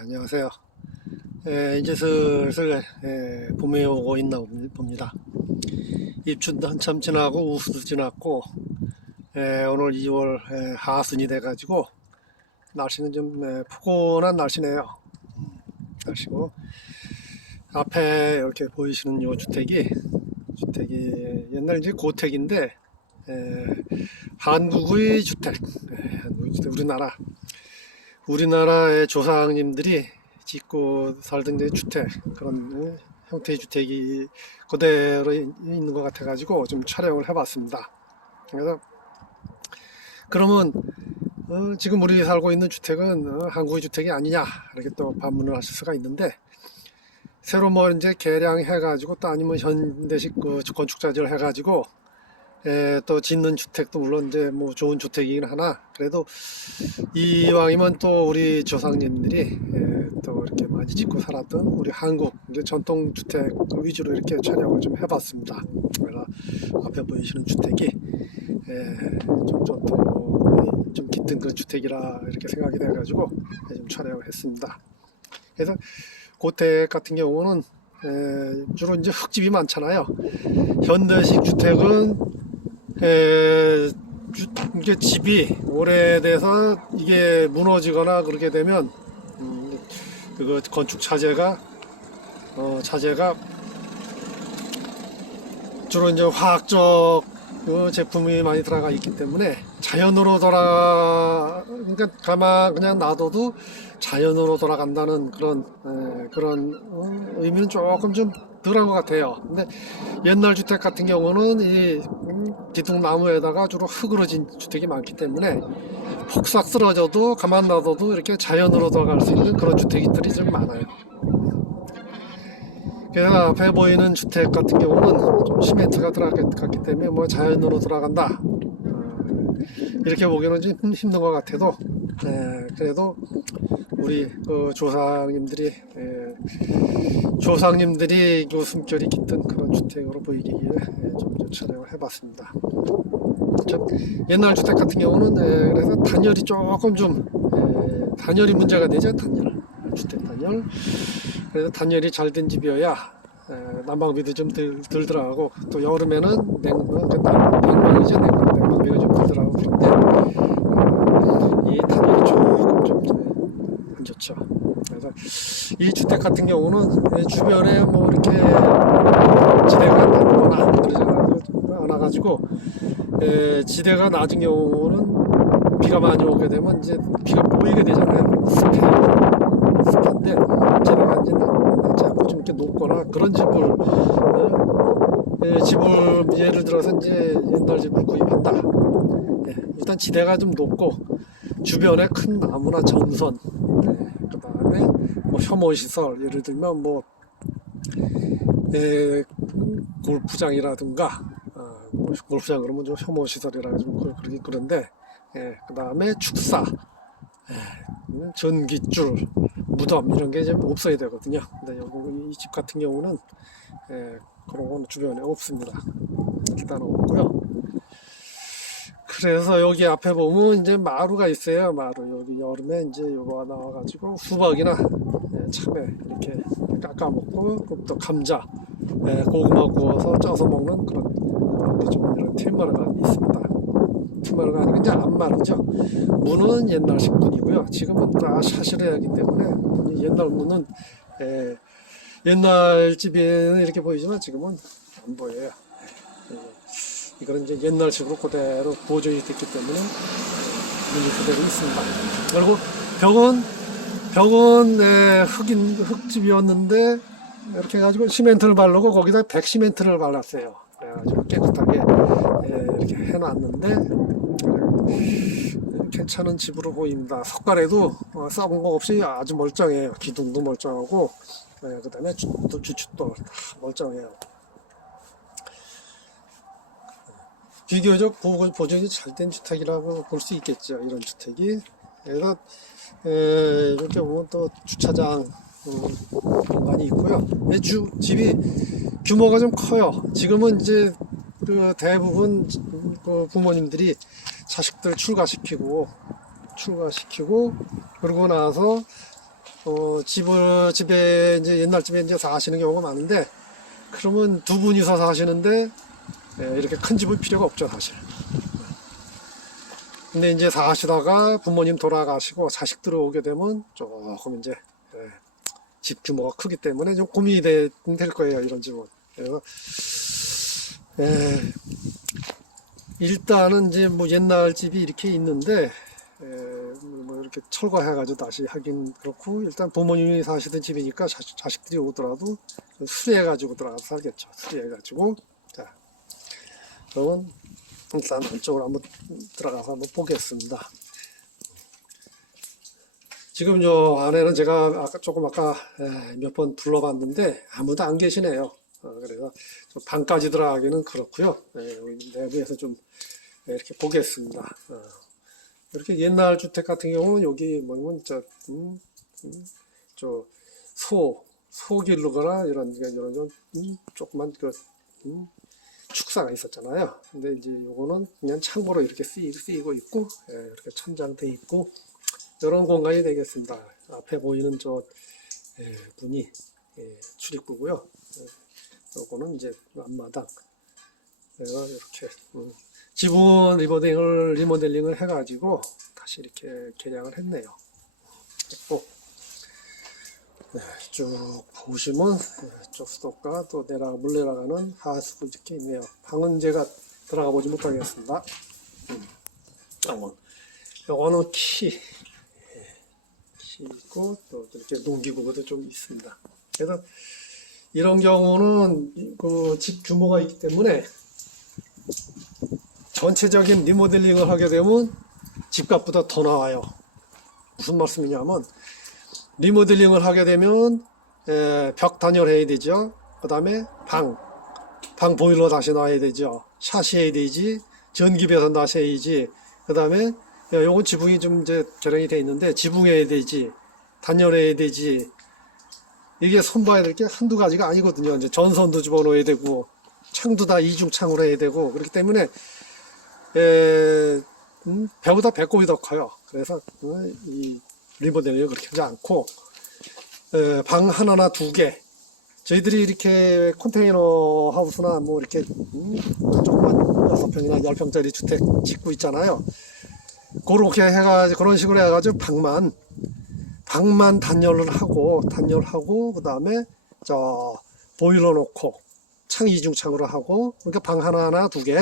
안녕하세요. 이제 슬슬 봄이 오고 있나 봅니다. 입춘도 한참 지나고 우수도 지났고 오늘 2월 하순이 돼가지고 날씨는 좀 포근한 날씨네요. 날씨고 앞에 이렇게 보이시는 이 주택이 옛날 이제 고택인데 한국의 주택, 한국의 주택 우리나라의 조상님들이 짓고 살던 데 주택, 그런 형태의 주택이 그대로 있는 것 같아 가지고 좀 촬영을 해봤습니다. 그래서 그러면 지금 우리 살고 있는 주택은 한국의 주택이 아니냐 이렇게 또 반문을 하실 수가 있는데, 새로 뭐 이제 개량해 가지고 또 아니면 현대식 건축자재를 해 가지고 또 짓는 주택도 물론 이제 뭐 좋은 주택이긴 하나, 그래도 이왕이면 또 우리 조상님들이 또 이렇게 많이 짓고 살았던 우리 한국 이제 전통 주택 위주로 이렇게 촬영을 좀 해봤습니다. 그래서 앞에 보이시는 주택이 좀 전통 좀 깃든 그런 주택이라 이렇게 생각이 돼가지고 좀 촬영을 했습니다. 그래서 고택 같은 경우는 주로 이제 흙집이 많잖아요. 현대식 주택은 이게 집이 오래돼서 이게 무너지거나 그렇게 되면 그거 건축 자재가 주로 이제 화학적 제품이 많이 들어가 있기 때문에 자연으로 그러니까 그냥 놔둬도 자연으로 돌아간다는 그런 의미는 조금 좀 덜한 것 같아요. 근데 옛날 주택 같은 경우는 이 기둥나무에다가 주로 흙으로 진 주택이 많기 때문에 폭삭 쓰러져도 가만 놔둬도 이렇게 자연으로 돌아갈 수 있는 그런 주택들이 좀 많아요. 그래서 앞에 보이는 주택 같은 경우는 좀 시멘트가 들어갔기 때문에 뭐 자연으로 돌아간다 이렇게 보기에는 좀 힘든 것 같아도 그래도 우리 조상님들이 숨결이 깃든 그런 주택으로 보이기에 좀 촬영을 해봤습니다. 옛날 주택 같은 경우는 그래서 단열이 조금 좀 단열이 문제가 되죠. 주택 단열. 그래서 단열이 잘 된 집이어야 난방비도 좀 덜 들어가고, 또 여름에는 냉방비가 좀 덜 들어가고, 그런데 이 단열이 조금 좀 안 좋죠. 그래서 이 주택 같은 경우는 주변에 뭐 이렇게 지대가 낮거나 그러지 않아가지고 지대가 낮은 경우는 비가 많이 오게 되면 이제 비가 모이게 되잖아요. 습한데 지대가 이제 낮지 않고 좀 이렇게 높거나 그런 집을 예를 들어서 이제 옛날 집을 구입한다. 일단 지대가 좀 높고 주변에 큰 나무나 전선, 그다음에 뭐 혐오시설, 예를 들면 뭐 골프장이라든가 골프장 그러면 좀 혐오시설이라 좀 그런데 그다음에 축사, 전기줄, 무덤 이런 게 이제 없어야 되거든요. 근데 이 집 같은 경우는 그런 건 주변에 없습니다. 일단 없고요. 그래서 여기 앞에 보면 이제 마루가 있어요. 마루, 여기 여름에 이제 요거 나와가지고 수박이나 참외 이렇게 깎아 먹고, 또 감자, 고구마 구워서 쪄서 먹는 그런 좀 이런 틸마루가 있습니다. 틸마루가 아니고 이제 안마루죠. 문은 옛날식 문이고요. 지금은 다 샤시를 하기 때문에 옛날 문은 옛날 집에는 이렇게 보이지만 지금은 안 보여요. 이거는 이제 옛날식으로 그대로 보존이 됐기 때문에 문이 그대로 있습니다. 그리고 벽은 흙집이었는데 이렇게 해가지고 시멘트를 바르고 거기다 백시멘트를 발랐어요. 그래가지고 깨끗하게 이렇게 해놨는데 괜찮은 집으로 보입니다. 석가래도 썩은 거 없이 아주 멀쩡해요. 기둥도 멀쩡하고 그 다음에 주춧도 다 멀쩡해요. 비교적 보존이 잘 된 주택이라고 볼 수 있겠죠. 이런 주택이. 그래서 이렇게 보면 또 주차장 공간이 있고요. 집이 규모가 좀 커요. 지금은 이제 대부분 부모님들이 자식들 출가시키고 그러고 나서 집에 이제 옛날 집에 이제 사시는 경우가 많은데, 그러면 두 분이서 사시는데, 이렇게 큰 집은 필요가 없죠, 사실. 근데 이제 사시다가 부모님 돌아가시고 자식들 오게 되면 조금 이제, 집 규모가 크기 때문에 좀 고민이 될 거예요, 이런 집은. 그래서, 일단은 이제 뭐 옛날 집이 이렇게 있는데, 뭐 이렇게 철거해가지고 다시 하긴 그렇고, 일단 부모님이 사시던 집이니까 자식들이 오더라도 수리해가지고 들어가서 살겠죠. 수리해가지고. 자, 그러면 일단 안쪽으로 한번 들어가서 한번 보겠습니다. 지금 요 안에는 제가 아까 몇 번 불러봤는데 아무도 안 계시네요. 그래서 좀 방까지 들어가기는 그렇고요. 내부에서 좀 이렇게 보겠습니다. 이렇게 옛날 주택 같은 경우는 여기 뭐냐면 저 소길르거나 이런 좀 조그만 축사가 있었잖아요. 근데 이제 요거는 그냥 창고로 이렇게 쓰이고 있고, 이렇게 천장돼 있고, 이런 공간이 되겠습니다. 앞에 보이는 저 문이 출입구고요. 요거는 이제 앞마당. 내가 이렇게 지붕 리모델링을 해가지고 다시 이렇게 개량을 했네요. 했고, 쭉 보시면 쪽 수도가 또 물 내려가는 하수구 이렇게 있네요. 방은 제가 들어가 보지 못하겠습니다. 요거는 키 있고 또 이렇게 농기구도 좀 있습니다. 그래서 이런 경우는 그 집 규모가 있기 때문에 전체적인 리모델링을 하게 되면 집값보다 더 나와요. 무슨 말씀이냐면 리모델링을 하게 되면 벽 단열해야 되죠. 그 다음에 방 보일러 다시 놔야 되죠. 샤시해야 되지. 전기 배선 다시 해야지. 그 다음에 요건 지붕이 좀 이제 개량이 돼 있는데 지붕해야 되지. 단열해야 되지. 이게 손봐야 될 게 한두 가지가 아니거든요. 이제 전선도 집어넣어야 되고 창도 다 이중창으로 해야 되고 그렇기 때문에 배보다 배꼽이 더 커요. 그래서 이 리모델링을 그렇게 하지 않고 방 하나나 두 개 저희들이 이렇게 컨테이너 하우스나 뭐 이렇게 조그만 6평이나 10평짜리 주택 짓고 있잖아요. 그렇게 해가지고 그런 식으로 해가지고 방만 단열하고 그 다음에 보일러 놓고 창 이중창으로 하고 그러니까 방 하나나 두 개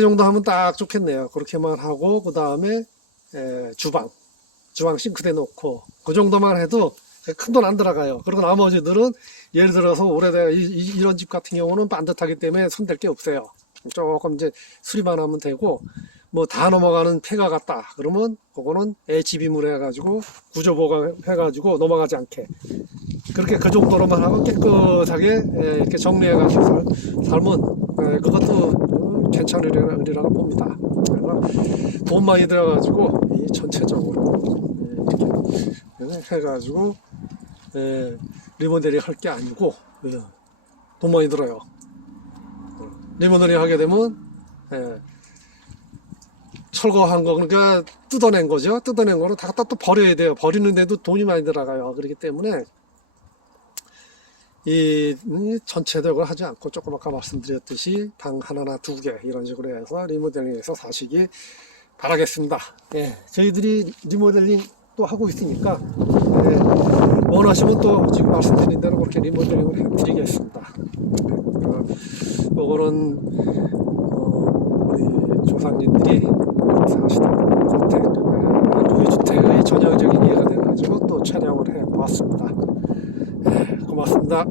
정도 하면 딱 좋겠네요. 그렇게만 하고 그 다음에 주방 싱크대 놓고 그 정도만 해도 큰 돈 안 들어가요. 그리고 나머지들은 예를 들어서 이런 집 같은 경우는 반듯하기 때문에 손댈 게 없어요. 조금 이제 수리만 하면 되고 뭐 다 넘어가는 폐가 같다 그러면 그거는 H빔으로 해가지고 구조보강 해가지고 넘어가지 않게 그렇게 그 정도로만 하고 깨끗하게 이렇게 정리해가지고 살면 그것도 괜찮으리라고 봅니다. 그래서 돈 많이 들어가지고 전체적으로 이렇게 해가지고 리모델링 할 게 아니고 돈 많이 들어요. 리모델링 하게 되면 철거한 거 그러니까 뜯어낸 거죠. 뜯어낸 거는 다 갖다 또 버려야 돼요. 버리는데도 돈이 많이 들어가요. 그렇기 때문에 이 전체적으로 하지 않고 조금 아까 말씀드렸듯이 방 하나나 두 개 이런 식으로 해서 리모델링해서 사시기 바라겠습니다. 저희들이 리모델링 또 하고 있으니까 원하시면 또 지금 말씀드린 대로 그렇게 리모델링을 해드리겠습니다. 이거는 우리 조상님들이 사시던 고택, 누이주택의 전형적인 예가 돼가지고 또 촬영을 해보았습니다. 고맙습니다.